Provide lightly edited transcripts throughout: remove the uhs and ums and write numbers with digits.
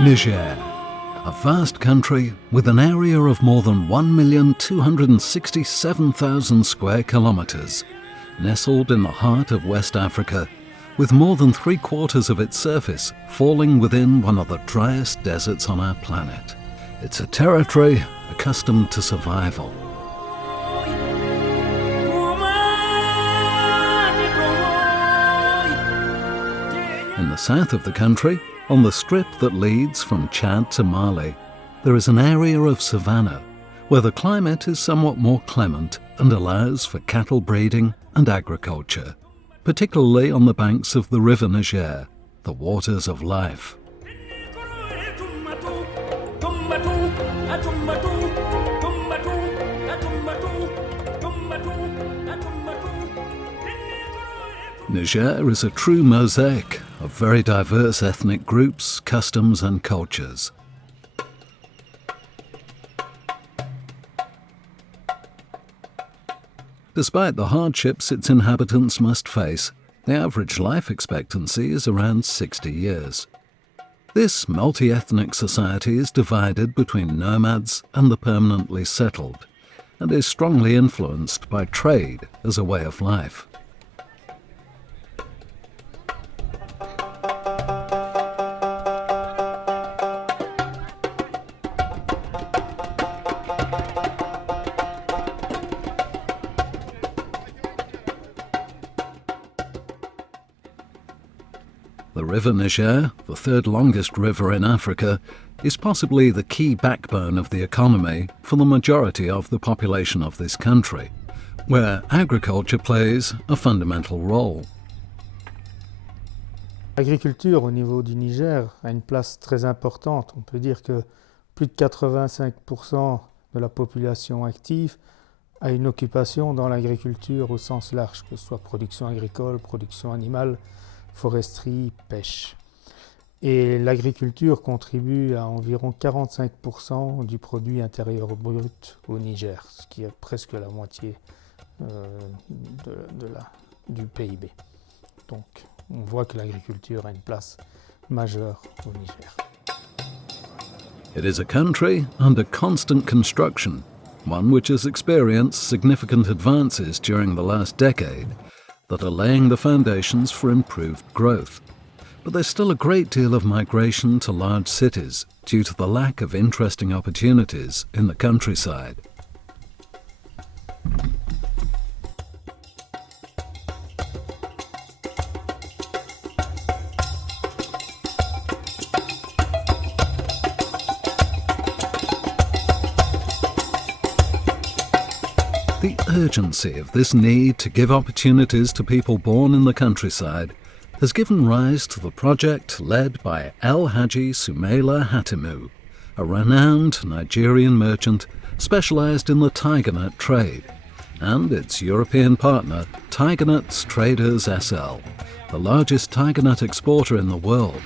Niger, a vast country with an area of more than 1,267,000 square kilometers, nestled in the heart of West Africa, with more than 3/4 of its surface falling within one of the driest deserts on our planet. It's a territory accustomed to survival. In the south of the country, on the strip that leads from Chad to Mali, there is an area of savannah where the climate is somewhat more clement and allows for cattle breeding and agriculture, particularly on the banks of the river Niger, the waters of life. Niger is a true mosaic of very diverse ethnic groups, customs and cultures. Despite the hardships its inhabitants must face, the average life expectancy is around 60 years. This multi-ethnic society is divided between nomads and the permanently settled, and is strongly influenced by trade as a way of life. The River Niger, the third longest river in Africa, is possibly the key backbone of the economy for the majority of the population of this country, where agriculture plays a fundamental role. L'agriculture au niveau du Niger a une place très importante. On peut dire que plus de 85% de la population active a une occupation dans l'agriculture au sens large, que ce soit production agricole, production animale, foresterie, pêche. Et l'agriculture contribue à environ 45% du produit intérieur brut au Niger, ce qui est presque la moitié du PIB. Donc on voit que l'agriculture a une place majeure au Niger. It is a country under constant construction, one which has experienced significant advances during the last decade that are laying the foundations for improved growth. But there's still a great deal of migration to large cities due to the lack of interesting opportunities in the countryside. The urgency of this need to give opportunities to people born in the countryside has given rise to the project led by El Hadji Soumaila Hatimu, a renowned Nigerian merchant specialized in the Tigernut trade, and its European partner, Tigernuts Traders SL, the largest Tigernut exporter in the world.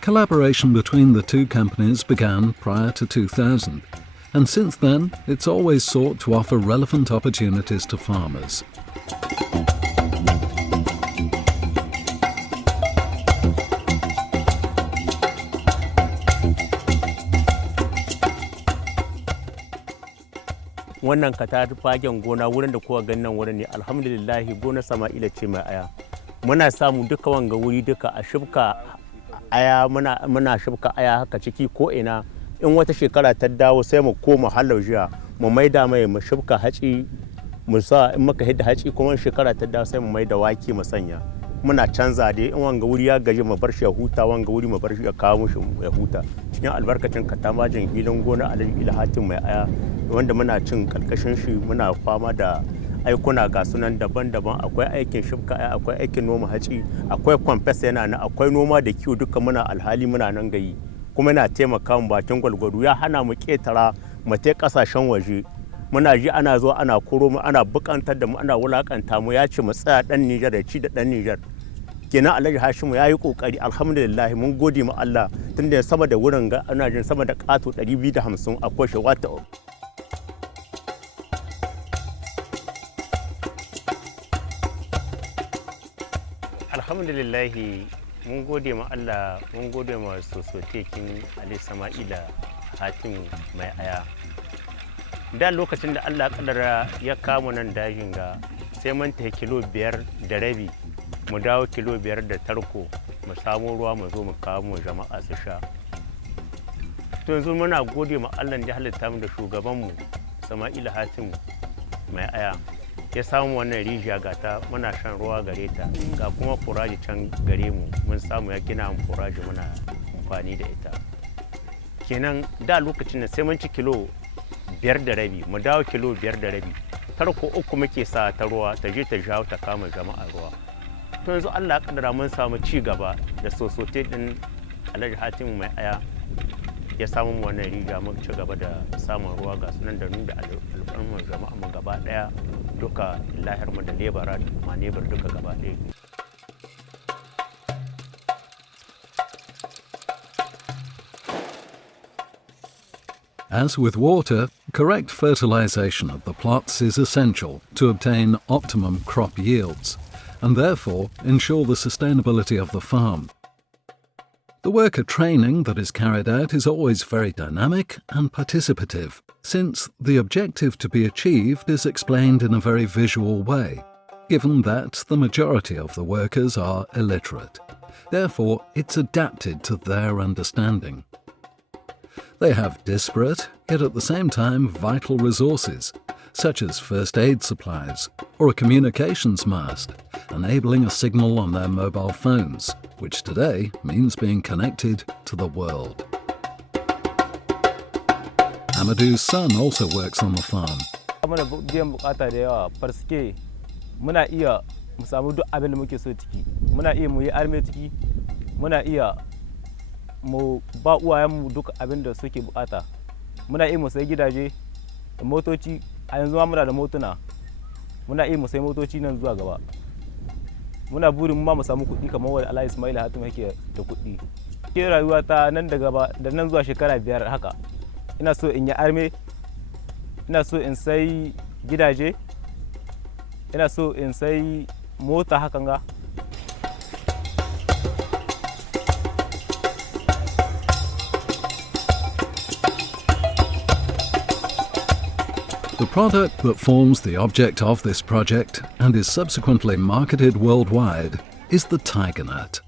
Collaboration between the two companies began prior to 2000, and since then, it's always sought to offer relevant opportunities to farmers. Wannan fagen gona wurin da kuka ganin nan wurin ne alhamdulillah gona Sama'ila ce mai aya. Muna samu duka wanga wuri duka a shibka aya muna shibka aya haka ciki ko ina. In wata shekara ta dawo sai mu koma halau jiya mu maida mai mu shibka haci mu sa in muka hidda haci kuma shekara ta dawo sai mu maida wake mu sanya muna canza dai in wanga wuri ya gaji mu bar shi ya huta wanga wuri mu bar shi ya kawo mushi ya huta cikin albarkacin katamajin hilin gona Alhaji Ilhatin mai aya wanda muna cin kalkashin shi muna fama da aikuna ga sunan daban-daban akwai aikin shibka aya akwai aikin noma haci akwai kwamfes yana nan akwai noma da kiwo duka muna alhali muna nan gayi kuma yana taimaka mu bakin gwalgwado ya hana mu ketara mu tai kasashen waje muna ji ana zo ana koro mu ana bukantar da mu ana wulakanta mu ya ce mu tsaya dan Niger da ci da dan Niger kenan Alhaji Hashimu yayi kokari alhamdulillah mun gode mu Allah tunda sama da wurin ga ana jin sama da kato 250 akwai shi wata alhamdulillah mun gode ma Allah, mun gode ma sosotekin Ali Sama'ila Hatim mai aya. Da lokacin da Allah kadara ya kama nan dajin ga sai mun ta kilo 5.5 mu dawo kilo 5 da tarko mu samu ruwa mu zo mu kawo mu jama'a su sha. To yanzu muna gode ma Allah da halitta mu da shugaban mu Sama'ila Hatim mai aya. Ya samu wannan rijiya ga ta muna shan ruwa gare ta ga kuma furaji can gare mu mun samu ya gina mu furaji muna amfani da ita. Kenan da lokacin da sai mun ci kilo 5.5 mu dawo kilo 5.5 tarko 3 muke sa ta ruwa ta je ta jawo ta kama jama'a ruwa. To yanzu Allah ya kaddara mun samu ci gaba da sosote din Alhaji Hatim mai aya ya samu wannan riga mun ci gaba da samun ruwa ga sunan da da al'ummar jama'a mu gaba daya duka lahir mu da lebara da kuma nebar duka gaba daya. As with water, correct fertilization of the plots is essential to obtain optimum crop yields and therefore ensure the sustainability of the farm. The worker training that is carried out is always very dynamic and participative, since the objective to be achieved is explained in a very visual way, given that the majority of the workers are illiterate. Therefore, it's adapted to their understanding. They have disparate, yet at the same time vital resources, such as first aid supplies or a communications mast, enabling a signal on their mobile phones, which today means being connected to the world. Amadou's son also works on the farm. Muna iya mu samu duk abin da muke so ciki, muna iya mu yi arme ciki, muna iya mu ba uwayenmu duk abin da suke bukata, muna iya mu sai gidaje da motoci. A yanzu ma muna da motuna, muna iya mu sai motoci nan zuwa gaba. Muna burin mu ma mu samu kuɗi kamar wanda Allah Ismail Hatim yake da kuɗi. Ke rayuwa ta nan da gaba da nan zuwa shekara 5 haka, ina so in yi arme, ina so in sai gidaje, ina so in sai mota hakan ga. The product that forms the object of this project and is subsequently marketed worldwide is the tigernut.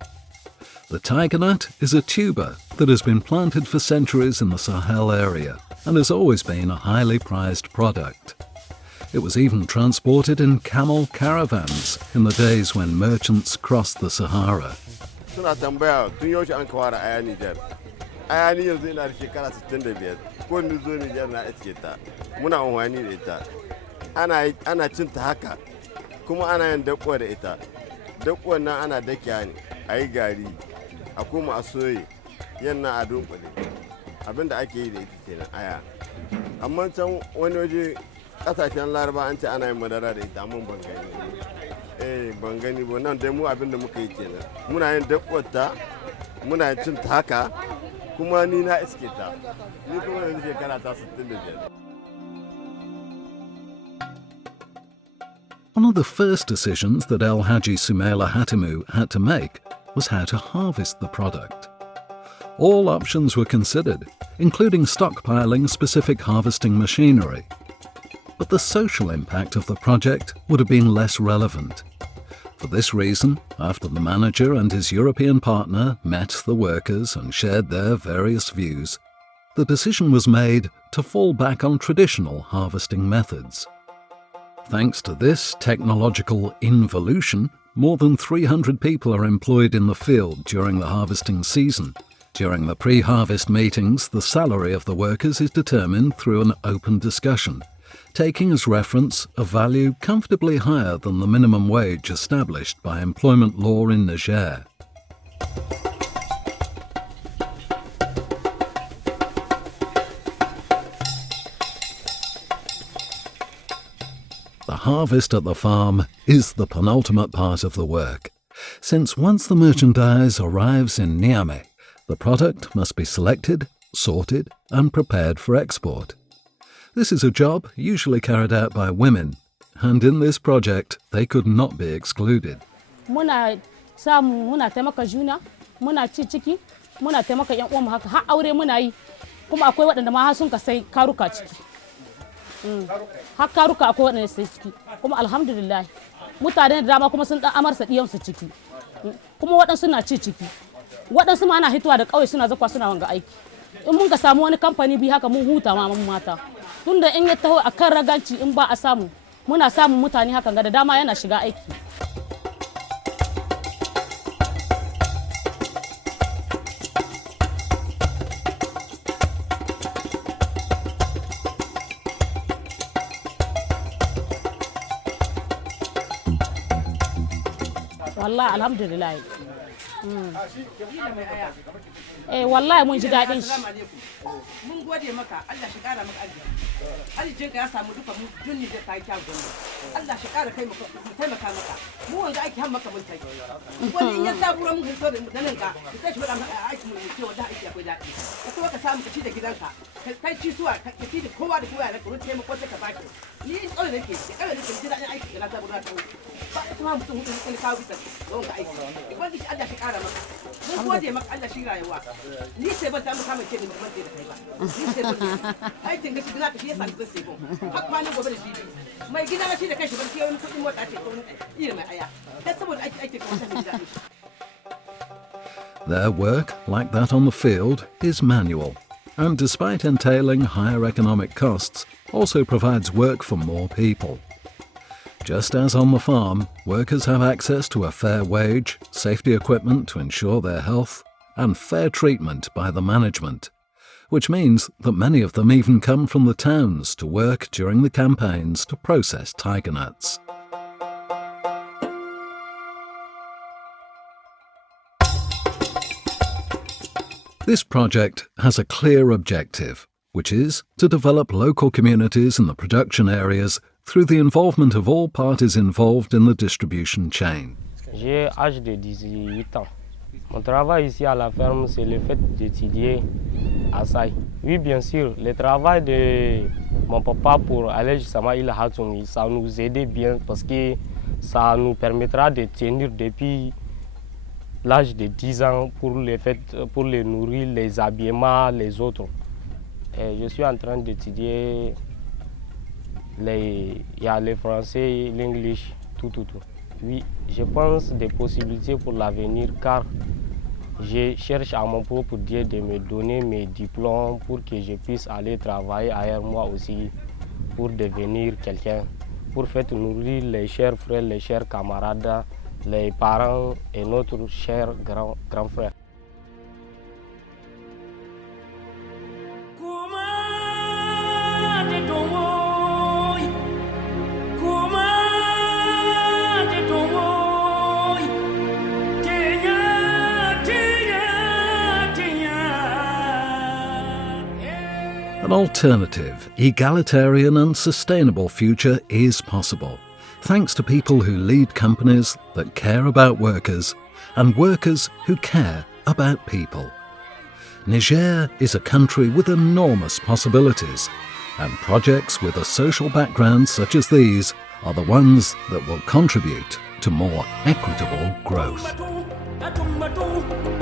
The tigernut is a tuber that has been planted for centuries in the Sahel area and has always been a highly prized product. It was even transported in camel caravans in the days when merchants crossed the Sahara. Suna tambaya tun yaushe an kawara aya Niger. Aya ni yanzu ina da shekara 65. Ko ni zo Niger na iske ta. Muna amfani da ita. Ana cin ta haka. Kuma ana yin dakwa da ita. Dakwan nan ana dakiya ne, ayi gari, a kuma a soye, yanna a dunkule. Abinda ake yi da ita kenan aya. Amma can wani waje kasashen Laraba an ce ana yin madara da ita, amma ban gani. Ban gani ba, nan dai mu abinda muka yi kenan. Muna yin dakwata, muna cin ta haka, kuma ni na iske ta. Ni kuma yanzu shekara ta 65. One of the first decisions that El Hadji Soumaila Hatimu had to make was how to harvest the product. All options were considered, including stockpiling specific harvesting machinery. But the social impact of the project would have been less relevant. For this reason, after the manager and his European partner met the workers and shared their various views, the decision was made to fall back on traditional harvesting methods. Thanks to this technological involution, more than 300 people are employed in the field during the harvesting season. During the pre-harvest meetings, the salary of the workers is determined through an open discussion, taking as reference a value comfortably higher than the minimum wage established by employment law in Niger. The harvest at the farm is the penultimate part of the work, since once the merchandise arrives in Niamey, the product must be selected, sorted and prepared for export. This is a job usually carried out by women, and in this project they could not be excluded. Muna samu muna taimaka juna, muna ci ciki, muna taimaka yan uwanmu haka har aure muna yi, kuma akwai waɗanda ma sun ka sai karuka ciki. Har karuka akwai waɗanda sai ciki, kuma alhamdulillah mutane da dama kuma sun dan amarsa diyansu ciki, kuma waɗansu na ci ciki, waɗansu ma na hitowa da ƙauye suna zakwa suna wanga aiki. In mun ka samu wani kamfani bi haka mun huta ma mun mata, tunda in ya taho akan raganci in ba a samu muna samun mutane hakan ga da dama yana shiga aiki. Wallahi alhamdulillah. Wallahi mun ji daɗin shi. Mun gode maka, Allah shi ƙara maka arziki. Arzikinka ya samu duka mu dunni da kai kyawu gani. Allah shi ƙara kai maka, taimaka maka. Mu wanga aiki har maka mun tai. Wani in ya zabura mun hito da nan ka, kai shi faɗa aiki mun ce wanda aiki akwai daɗi. Ka kuma ka samu ka ci da gidanka. Kai ci suwa, ka ci da kowa da kowa da kuma taimako sai ka baki. Ni in ƙauye nake, ji daɗin aiki da na zabura ta wuce. Ba kuma mutum mutum ne kawo bisa da wanga aiki. Ubangiji Allah shi ƙara maka. Mun gode maka Allah shi rayuwa. Ni sai ban ta maka mai ce da ban da kai ba. Ni sai ban aikin gashi gina ka shi yasa zan sai bon. Har kwanan gobe da shi. Mai gida shi da kai shi ban sai wani kuɗin mota ce ko iya mai aya. Dan saboda aiki ka wata mai daɗi. Their work, like that on the field, is manual, and despite entailing higher economic costs, also provides work for more people. Just as on the farm, workers have access to a fair wage, safety equipment to ensure their health, and fair treatment by the management, which means that many of them even come from the towns to work during the campaigns to process tiger nuts. This project has a clear objective, which is to develop local communities in the production areas through the involvement of all parties involved in the distribution chain. J'ai âge de 18 ans. Mon travail ici à la ferme, c'est le fait d'étudier à Saï. Oui, bien sûr, le travail de mon papa pour aller justement à Hatsoumi, ça nous aidait bien parce que ça nous permettra de tenir depuis l'âge de 10 ans pour les nourrir, les habillements, les autres. Et je suis en train d'étudier il y a le français, l'anglais, tout. Oui, je pense des possibilités pour l'avenir car je cherche à mon propre Dieu de me donner mes diplômes pour que je puisse aller travailler ailleurs moi aussi pour devenir quelqu'un, pour faire nourrir les chers frères, les chers camarades, les parents et notre cher grand frère. An alternative, egalitarian and sustainable future is possible, thanks to people who lead companies that care about workers and workers who care about people. Niger is a country with enormous possibilities, and projects with a social background such as these are the ones that will contribute to more equitable growth. Atumatu